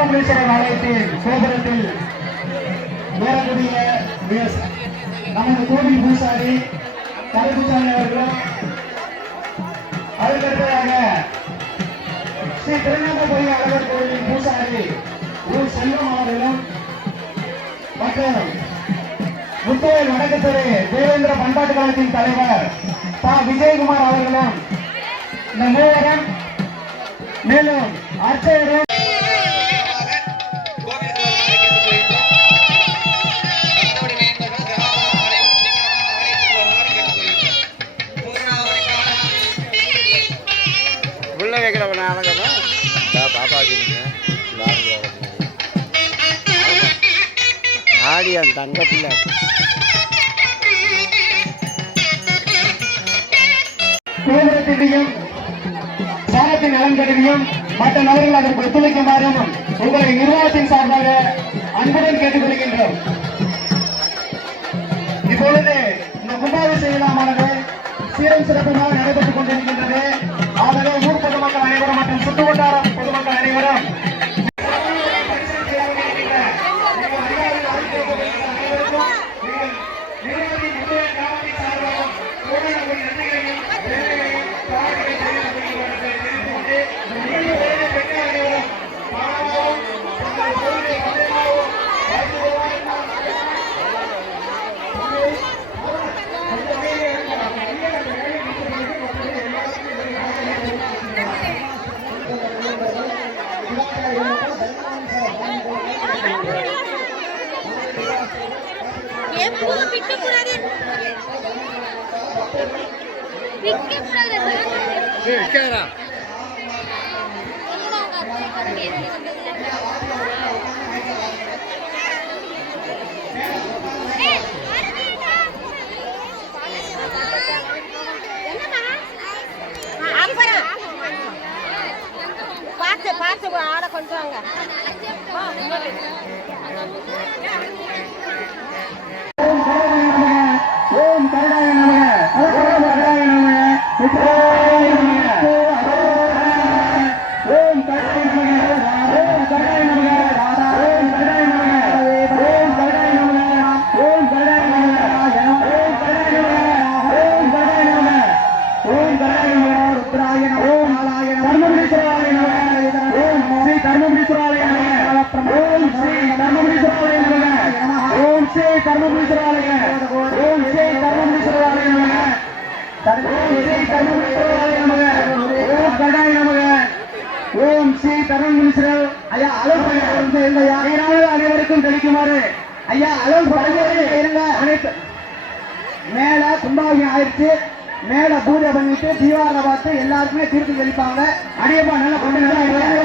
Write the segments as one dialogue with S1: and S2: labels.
S1: பிரம்மபுரீஸ்வரர் ஆலயத்தின் கோபுரத்தில் ஏறக்கூடிய நமது கோவில் பூசாரி கலைபூசாரி அவர்களும் அதுக்கடுத்ததாக ஸ்ரீ திருநங்கபுரி அழகர் கோவிலின் பூசாரி ஊர் செல்வம் அவர்களும் மற்றும் முத்தூர் வடக்குத்துறை தேவேந்திர பண்பாட்டு கழகத்தின் தலைவர் ப. விஜயகுமார் அவர்களும் இந்த மூவரும் மேலும் அர்ச்சகரும்
S2: உள்ள வைக்கிறவன அழகமா பாப்பாஜி ஆடி அந்த தங்க பிள்ளை
S1: கோபுரத்தினையும் சாரத்தின் நலன் கருதியும் மற்ற நபர்கள் அதற்கு ஒத்துழைக்குமாறும் உங்களை நிர்வாகத்தின் சார்பாக அன்புடன் கேட்டுக்கொள்கின்றோம். இப்பொழுது இந்த கும்பாபிஷேகமானது சீரம் சிறப்புமாக நடைபெற்றுக் கொண்டிருக்கின்றது.
S3: எப்பவும்
S2: விற்க
S3: பார்த்து பார்த்து ஆளை கொண்டு வாங்க
S1: ஓம் ஸ்ரீ தரங்குமிஸ்ரல் ஐயா அலோக் படைப்பு அனைவருக்கும் கிடைக்குமாறு ஐயா அலோக் படைப்பு அனைத்து மேல கும்பாபியம் ஆயிடுச்சு. மேல பூஜை பண்ணிட்டு தீவாரில் பார்த்து எல்லாருக்குமே தீர்த்து தெளிப்பாங்க. அடியப்பா நல்லா கொண்டு நல்லா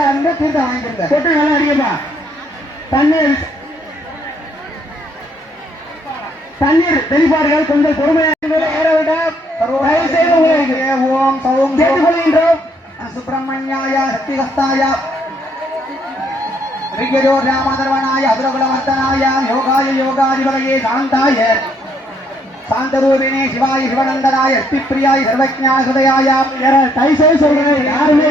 S1: இருந்து தீர்த்தம் வாங்கிருங்க கொட்டு நல்லா அடியப்பா. தண்ணீர் தண்ணீர் தெளிப்பார்கள் கொஞ்சம் பொறுமையாக ஏற விட ஓம் சௌம் கேட்டுக்கொள்கின்றோம் சுப்பிரமணியாய சக்திகஸ்தாய ரிக்யஜோ ராமதர்வனாய அதுரகுலவர்த்தனாய யோகாய யோகாதிபதயே சாந்தாய சாந்தரூபிணே சிவாய சிவனந்தனாய அத்திப்பிரியாய சர்வஜாய ஹிருதயாய சொல்கிறேன் யாருமே